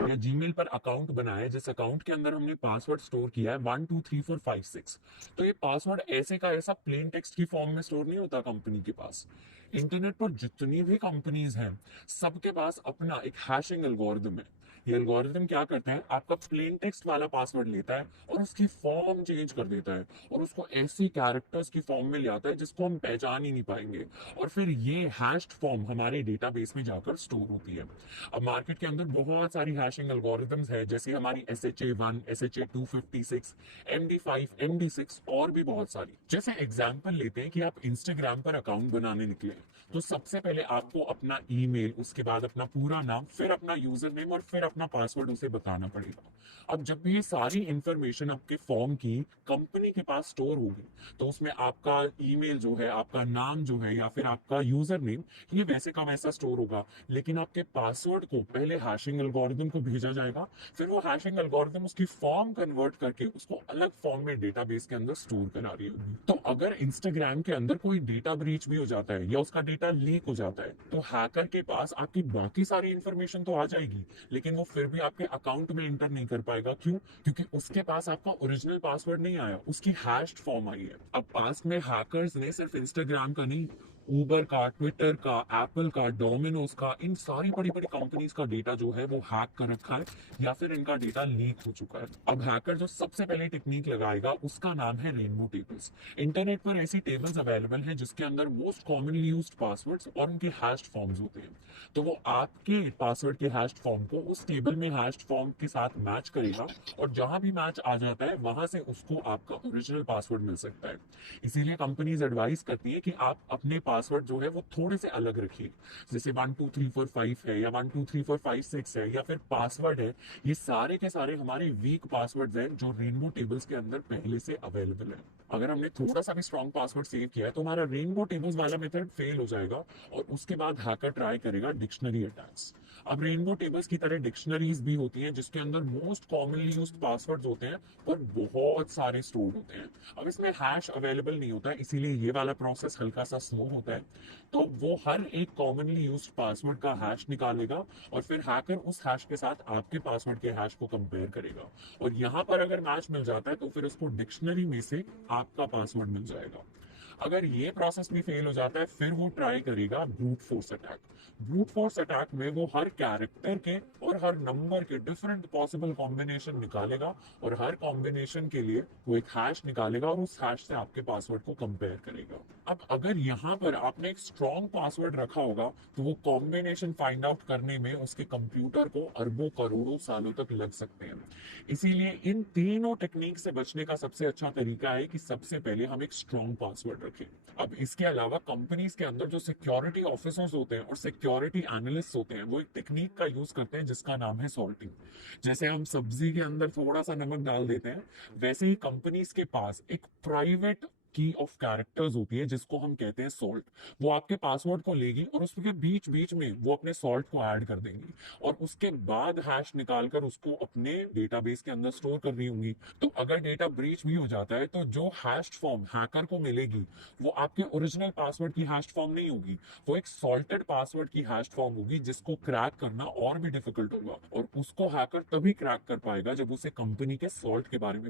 या जीमेल पर अकाउंट बनाया है जिस अकाउंट के अंदर हमने पासवर्ड स्टोर किया है 123456, तो ये पासवर्ड ऐसे का ऐसा प्लेन टेक्स्ट की फॉर्म में स्टोर नहीं होता कंपनी के पास। इंटरनेट पर जितनी भी कंपनीज हैं सबके पास अपना एक हैशिंग एल्गोरिदम है। ये एल्गोरिदम क्या करता है, आपका प्लेन टेक्स्ट वाला पासवर्ड लेता है और उसकी फॉर्म चेंज कर देता है और उसको ऐसी कैरेक्टर्स की फॉर्म में ले आता है जिसको हम पहचान ही नहीं पाएंगे, और फिर ये हैश्ड फॉर्म हमारे डेटाबेस में जाकर स्टोर होती है। अब मार्केट के अंदर बहुत सारी हैशिंग एल्गोरिदम्स है, जैसे हमारी SHA-1, SHA-256, MD5, MD6 और भी बहुत सारी। जैसे एग्जांपल लेते हैं कि आप इंस्टाग्राम पर अकाउंट बनाने निकले, तो सबसे पहले आपको अपना ईमेल, उसके बाद अपना पूरा नाम, फिर अपना यूजर नेम और फिर अपना पासवर्ड उसे बताना पड़ेगा। अब जब ये सारी इंफॉर्मेशन आपके फॉर्म की कंपनी के पास स्टोर होगी, तो उसमें आपका ईमेल जो है, आपका नाम जो है, या फिर आपका यूजर नेम, ये वैसे का वैसा स्टोर होगा, लेकिन आपके पासवर्ड को पहले हैशिंग एल्गोरिदम को भेजा जाएगा, फिर वो हैशिंग एल्गोरिदम उसकी फॉर्म कन्वर्ट करके उसको अलग फॉर्म में डेटाबेस के अंदर स्टोर करा रही होगी। तो अगर इंस्टाग्राम के अंदर कोई डेटा ब्रीच भी हो जाता है या उसका डेटा लीक हो जाता है, तो हैकर के पास आपकी बाकी सारी इंफॉर्मेशन तो आ जाएगी, लेकिन वो फिर भी आपके अकाउंट में एंटर नहीं कर पाएगा। क्यों? क्योंकि उसके पास आपका ओरिजिनल पासवर्ड नहीं आया, उसकी हैश्ड फॉर्म आई है। अब पास में हैकर्स ने सिर्फ इंस्टाग्राम का नहीं, उबर का, ट्विटर का, एप्पल का, डोमिनोज का, इन सारी बड़ी बड़ी कंपनीज का डेटा जो है वो हैक कर रखा है, या फिर इनका डेटा लीक हो चुका है। अब हैकर जो सबसे पहले टेक्निक लगाएगा उसका नाम है रेनबो टेबल्स। इंटरनेट पर ऐसी टेबल्स अवेलेबल है जिसके अंदर मोस्ट कॉमनली यूज्ड पासवर्ड्स और उनके हैश्ड फॉर्म्स होते हैं। तो वो आपके पासवर्ड के हैश्ड फॉर्म को उस टेबल में हैश्ड फॉर्म के साथ मैच करेगा, और जहां भी मैच आ जाता है वहां से उसको आपका ओरिजिनल पासवर्ड मिल सकता है। इसीलिए कंपनीज एडवाइस करती है कि आप अपने पासवर्ड जो है वो थोड़े से अलग रखिए। जैसे 12345 है, या 12345 है, या फिर पासवर्ड है, ये सारे के सारे हमारे वीक पासवर्ड्स हैं जो रेनबो टेबल्स के अंदर पहले से अवेलेबल है। अगर हमने थोड़ा सा भी स्ट्रॉन्ग पासवर्ड सेव किया है तो हमारा रेनबो टेबल्स वाला मेथड फेल हो जाएगा, और उसके बाद हैकर ट्राई करेगा डिक्शनरी अटैक्स। अब रेनबो टेबल्स की तरह डिक्शनरीज भी होती हैं जिसके अंदर मोस्ट कॉमनली यूज्ड पासवर्ड्स होते हैं, पर बहुत सारे स्टोर होते हैं। अब इसमें हैश अवेलेबल नहीं होता है, इसीलिए ये वाला प्रोसेस हल्का सा स्लो होता है। तो वो हर एक कॉमनली यूज्ड पासवर्ड का हैश निकालेगा, और फिर हैकर उस हैश के साथ आपके पासवर्ड के हैश को कंपेयर करेगा, और यहाँ पर अगर मैच मिल जाता है तो फिर उसको डिक्शनरी में से आपका पासवर्ड मिल जाएगा। अगर ये प्रोसेस भी फेल हो जाता है, फिर वो ट्राई करेगा brute force attack. Brute force attack में वो हर कैरेक्टर के और हर नंबर के डिफरेंट पॉसिबल कॉम्बिनेशन निकालेगा, और हर कॉम्बिनेशन के लिए वो एक हैश निकालेगा और उस हैश से आपके पासवर्ड को कंपेयर करेगा। अब अगर यहाँ पर आपने एक स्ट्रॉन्ग पासवर्ड रखा होगा, तो वो कॉम्बिनेशन फाइंड आउट करने में उसके कंप्यूटर को अरबों करोड़ों सालों तक लग सकते हैं। इसीलिए इन तीनों टेक्निक से बचने का सबसे अच्छा तरीका है कि सबसे पहले हम एक स्ट्रॉन्ग पासवर्ड रखें। अब इसके अलावा कंपनीज के अंदर जो सिक्योरिटी ऑफिसर्स होते हैं और सिक्योरिटी एनालिस्ट होते हैं, वो एक टेक्निक का यूज करते हैं जिसका नाम है सॉल्टिंग। जैसे हम सब्जी के अंदर थोड़ा सा नमक डाल देते हैं, वैसे ही कंपनीज के पास एक प्राइवेट की ऑफ कैरेक्टर्स होती है जिसको हम कहते हैं सॉल्ट। वो आपके पासवर्ड को लेगी और उसके बीच बीच में वो अपने सॉल्ट को ऐड कर देंगी, और उसके बाद हैश निकालकर उसको अपने डेटाबेस के अंदर स्टोर कर रही होंगी। तो अगर डेटा ब्रीच भी हो जाता है, तो जो हैश्ड फॉर्म हैकर को मिलेगी वो आपके ओरिजिनल पासवर्ड की हैश्ड फॉर्म नहीं होगी, वो एक सॉल्टेड पासवर्ड की हैश्ड फॉर्म होगी जिसको क्रैक करना और भी डिफिकल्ट होगा, और उसको हैकर तभी क्रैक कर पाएगा जब उसे कंपनी के सॉल्ट के बारे में